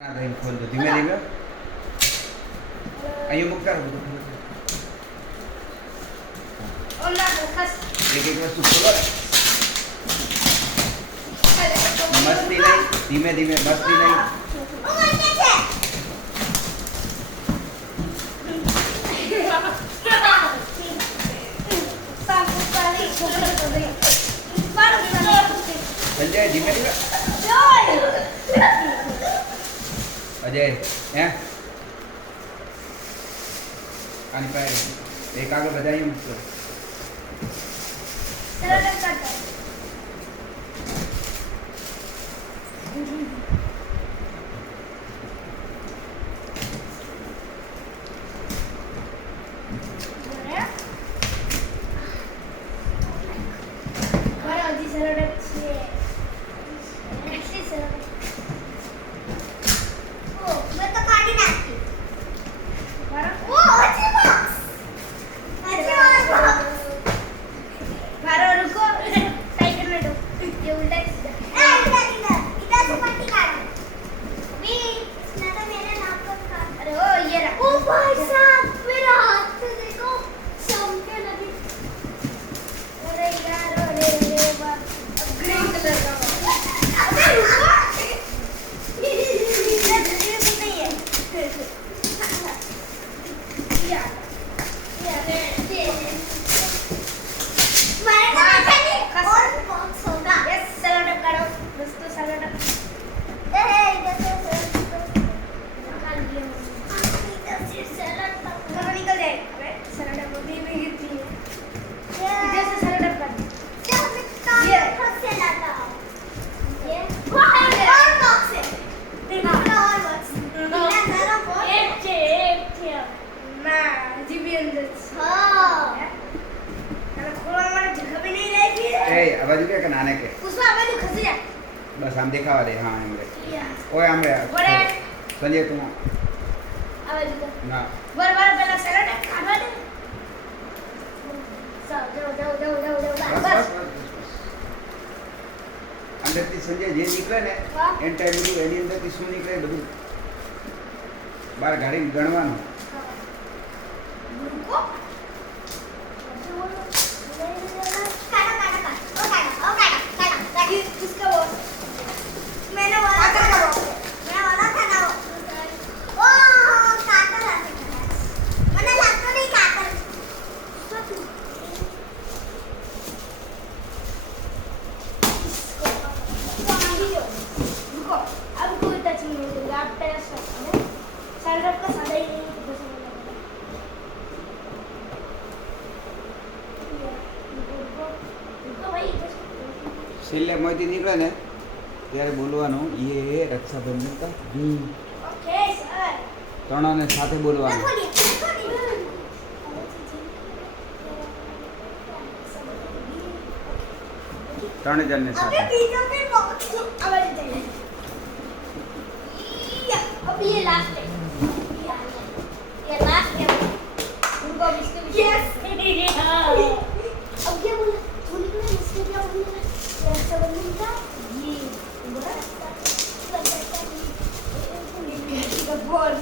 खोल दो धीमे धीमे आइए बुक करो एक एक वस्तु खोलो मस्ती नहीं धीमे धीमे मस्ती नहीं संजय धीमे धीमे अजय हैं आनी पाए एक आगे बजाइए मुझको आवाज क्या करना आने के उसमें आवाज खसी जा बस हम दिखावा दे हां हमरे ओए हमरे संजय तुम आवाज ना बार बार पहला सैलेड खावा दे जाओ बस અંદરથી સંજય જે નીકળે ને એન ટાઈમ બધું એની અંદરથી શું નીકળે બધું બહાર ગાડી ગણવાનું છેલ્લે મોતી નીકળે ને ત્યારે બોલવાનું એ રક્ષાબંધન કા ઓકે સર ત્રણને સાથે બોલવાનું ત્રણ જણને સાથે आवाज चाहिए अब ये लास्ट है ये लास्ट है उनको अब इसके यस अब क्या बोला बोली तो इसके क्या बोलना है रक्षाबंधन का ये बोला बोल